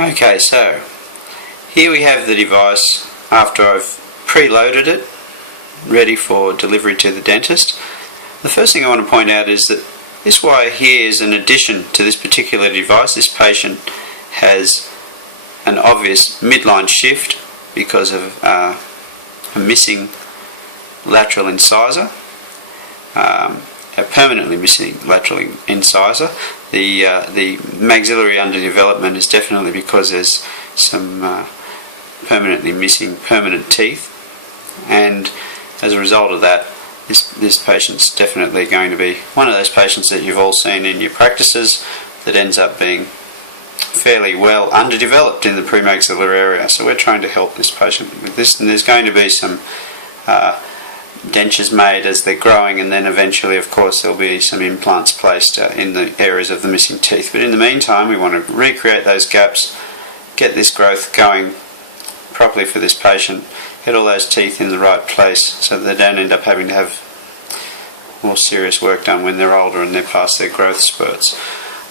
Okay, so here we have the device after I've preloaded it, ready for delivery to the dentist. The first thing I want to point out is that this wire here is an addition to this particular device. This patient has an obvious midline shift because of a missing lateral incisor, a permanently missing lateral incisor. The maxillary underdevelopment is definitely because there's some permanently missing permanent teeth, and as a result of that, this patient's definitely going to be one of those patients that you've all seen in your practices that ends up being fairly well underdeveloped in the premaxillary area. So we're trying to help this patient with this, and there's going to be some dentures made as they're growing, and then eventually of course there'll be some implants placed in the areas of the missing teeth. But in the meantime, we want to recreate those gaps, get this growth going properly for this patient, get all those teeth in the right place so that they don't end up having to have more serious work done when they're older and they're past their growth spurts.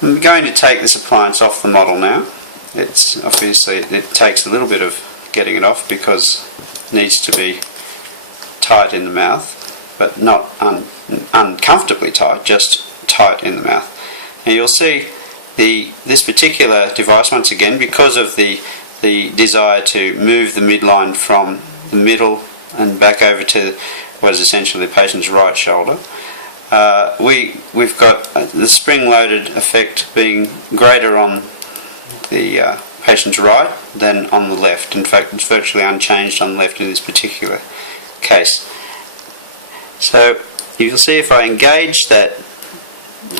I'm going to take this appliance off the model now. It's obviously, it takes a little bit of getting it off because it needs to be tight in the mouth, but not uncomfortably tight, just tight in the mouth. Now you'll see this particular device, once again, because of the desire to move the midline from the middle and back over to what is essentially the patient's right shoulder. We've got the spring-loaded effect being greater on the patient's right than on the left. In fact, it's virtually unchanged on the left in this particular case. So you'll see if I engage that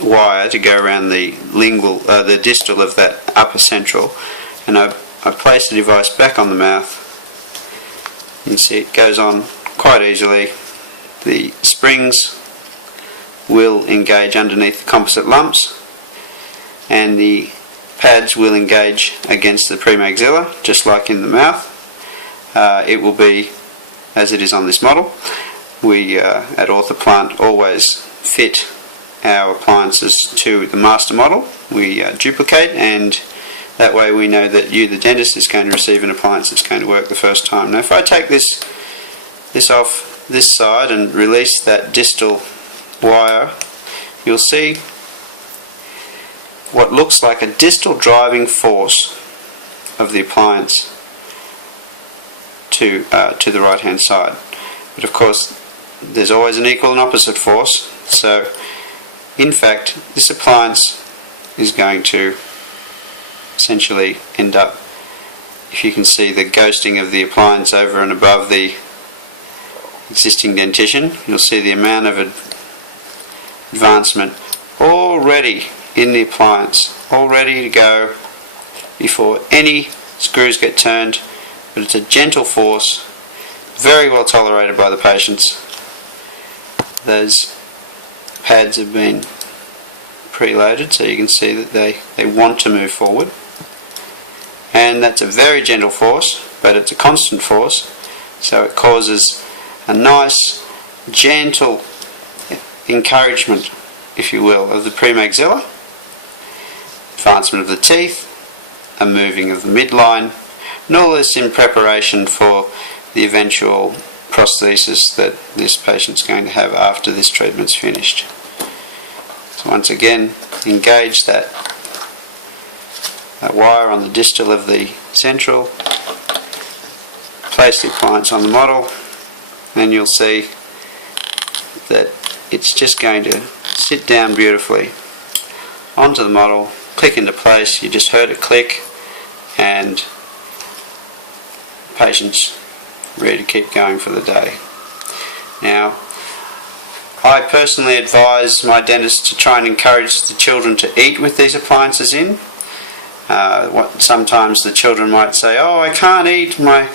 wire to go around the lingual, the distal of that upper central, and I place the device back on the mouth, you can see it goes on quite easily. The springs will engage underneath the composite lumps, and the pads will engage against the premaxilla, just like in the mouth. It will be as it is on this model. We at Orthoplant always fit our appliances to the master model. We duplicate, and that way we know that you, the dentist, is going to receive an appliance that's going to work the first time. Now if I take this off this side and release that distal wire, you'll see what looks like a distal driving force of the appliance to the right hand side. But of course there's always an equal and opposite force, so in fact this appliance is going to essentially end up, if you can see the ghosting of the appliance over and above the existing dentition, you'll see the amount of advancement already in the appliance, all ready to go before any screws get turned. But it's a gentle force, very well tolerated by the patients. Those pads have been preloaded, so you can see that they want to move forward, and that's a very gentle force, but it's a constant force, so it causes a nice gentle encouragement, if you will, of the premaxilla, advancement of the teeth, a moving of the midline, and all this in preparation for the eventual prosthesis that this patient's going to have after this treatment's finished. So once again, engage that wire on the distal of the central, place the appliance on the model, and you'll see that it's just going to sit down beautifully onto the model, click into place. You just heard it click, and the patient's ready to keep going for the day. Now, I personally advise my dentists to try and encourage the children to eat with these appliances in. Sometimes the children might say, "Oh, I can't eat, my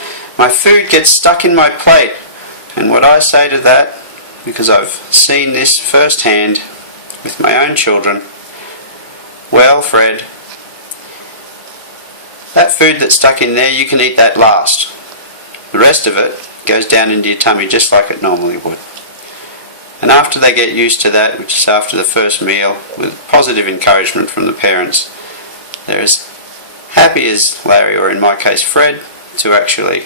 food gets stuck in my plate." And what I say to that, because I've seen this firsthand with my own children, well, Fred, that food that's stuck in there, you can eat that last. The rest of it goes down into your tummy just like it normally would. And after they get used to that, which is after the first meal, with positive encouragement from the parents, there is happy as Larry, or in my case Fred, to actually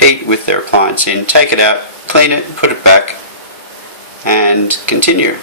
eat with their appliance in, take it out, clean it, put it back, and continue.